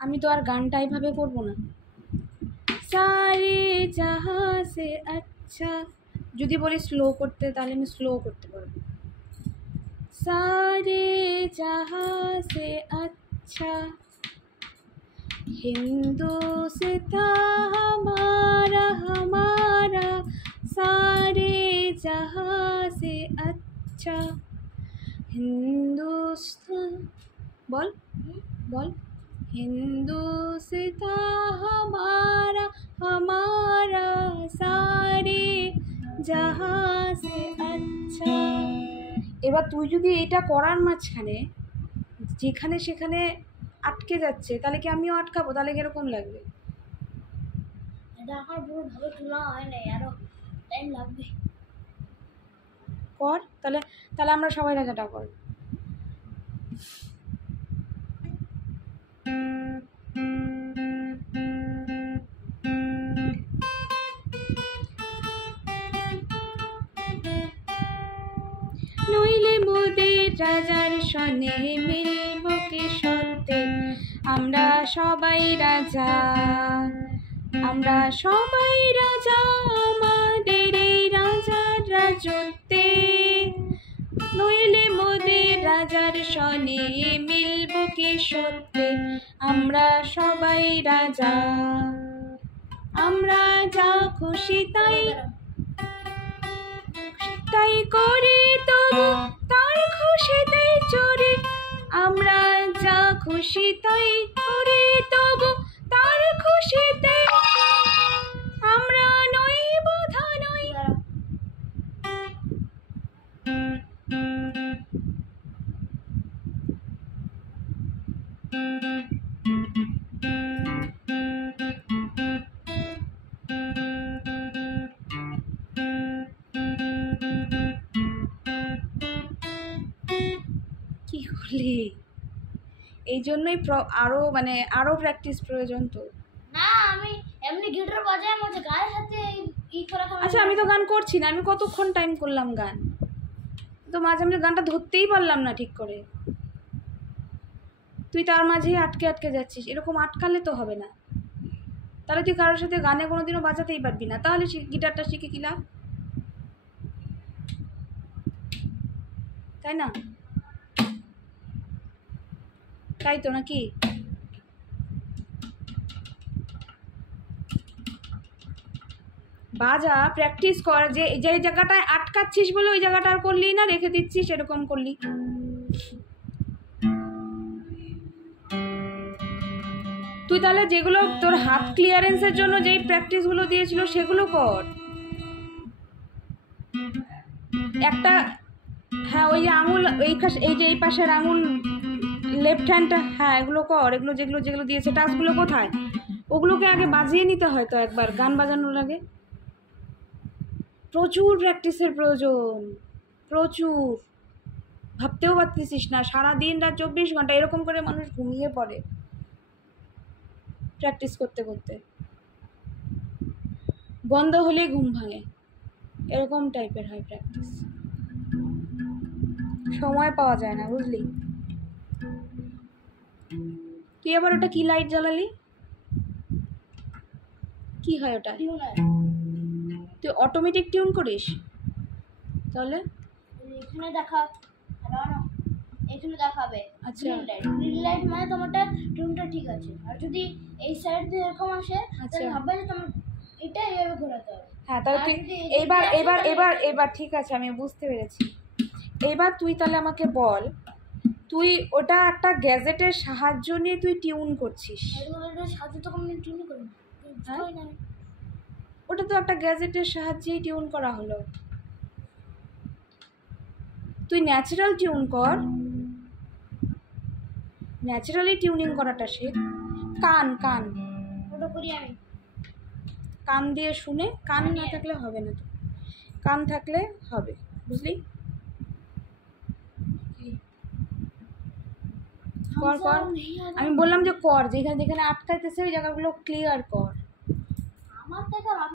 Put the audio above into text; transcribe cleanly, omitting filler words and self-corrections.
আমি তো আর গানটা এইভাবে করবো না। সারে জাহাঁ সে আচ্ছা, যদি বলি স্লো করতে তাহলে আমি স্লো করতে পারবো। सारे जहां से अच्छा हिंदुस्तान हमारा हमारा, सारे जहां से अच्छा हिंदुस्तान। बोल बोल, हिंदुस्तान हमारा हमारा, सारे जहां से अच्छा। এবার তুই যদি এটা করার মাঝখানে যেখানে সেখানে আটকে যাচ্ছে, তাহলে কি আমিও আটকাবো? তাহলে কিরকম লাগবে? এটা আমার পুরোভাবে তোলা হয় না, আরো টাইম লাগবে। কর তাহলে, তাহলে আমরা সবাই রাজাটা কর। নইলে মোদের রাজার সনে মিলব কি সত্যে, আমরা সবাই রাজা, আমরা সবাই রাজা, আমাদের এই রাজার রাজত্বে। নইলে মোদের রাজার সনে মিলব কি সত্যে, আমরা সবাই রাজা, আমরা যা খুশি তাই তাই করি, তবু তার খুশিতেই চড়ি, আমরা যা খুশি তাই করি, তবু তার খুশিতে আমরা নই বাধা নই। কি করলি? এই জন্যই আরো মানে আরো প্র্যাকটিস প্রয়োজন তো। না আমি এমনি গিটার বাজাই, মধ্যে গায়ের সাথে ই করে। আচ্ছা আমি তো গান করছি না, আমি কতক্ষণ টাইম করলাম গান, তো মাঝে মাঝে গানটা ধরতেই পারলাম না ঠিক করে। তুই তার মাঝেই আটকে আটকে যাচ্ছিস, এরকম আটকালে তো হবে না। তাহলে তুই কারোর সাথে গানে কোনোদিনও বাজাতেই পারবি না, তাহলে গিটারটা শিখে কি লাভ? তাই না? তাই তো নাকি? বাজা, প্র্যাকটিস কর। যে যে জায়গাটায় আটকাচ্ছিস বলে ওই জায়গাটা আর করলি না, রেখে দিচ্ছিস, এরকম করলি। তুই তাহলে যেগুলো তোর হাত ক্লিয়ারেন্সের জন্য যেই প্র্যাকটিসগুলো দিয়েছিল সেগুলো কর। একটা হ্যাঁ, ওই যে আঙুল এই যে এই পাশের আঙুল লেফট হ্যান্ডটা, হ্যাঁ এগুলো কর। এগুলো যেগুলো যেগুলো দিয়েছে টাচগুলো কোথায়, ওগুলোকে আগে বাজিয়ে নিতে হয় তো একবার গান বাজানোর আগে। প্রচুর প্র্যাকটিসের প্রয়োজন, প্রচুর। ভাবতেও পারতেছিস না, সারাদিন রাত 24 ঘন্টা এরকম করে মানুষ ঘুমিয়ে পড়ে প্র্যাকটিস করতে করতে, বন্ধ হলেই ঘুম ভাঙে, এরকম টাইপের হয় প্র্যাকটিস। সময় পাওয়া যায় না, বুঝলি? তুই আবার ওটা কি লাইট জ্বালালি? কি হয় ওটা? তুই অটোমেটিক টিউন করিস? তাহলে এখানে দেখা, এখানে দেখাবে আচ্ছা, গ্রিন লাইট মানে তোমারটা টিউনটা ঠিক আছে। আর যদি এই সাইড দিয়ে এরকম আসে তাহলে ভাববে যে তোমার এটা এইভাবে ঘোরাতে হবে। হ্যাঁ তাহলে তুই এবার এবার এবার এবার ঠিক আছে, আমি বুঝতে পেরেছি। এবার তুই তাহলে আমাকে বল, তুই ওটা একটা গ্যাজেটের সাহায্য নিয়ে তুই টিউন করছিস? সাহায্য তো আমি টিউন করি না, ওটা তো একটা গ্যাজেটের সাহায্যেই টিউন করা হলো। তুই ন্যাচারাল টিউন কর, ন্যাচারালি টিউনিং করাটা শেখ। কান কান ওটা করি আমি, কান দিয়ে শুনে। কান না থাকলে হবে না তো, কান থাকলে হবে, বুঝলি? কর কর, আমি বললাম যে কর, যেখানে যেখানে আটকাইতেছে ওই জায়গাগুলো ক্লিয়ার কর। আমার থেকে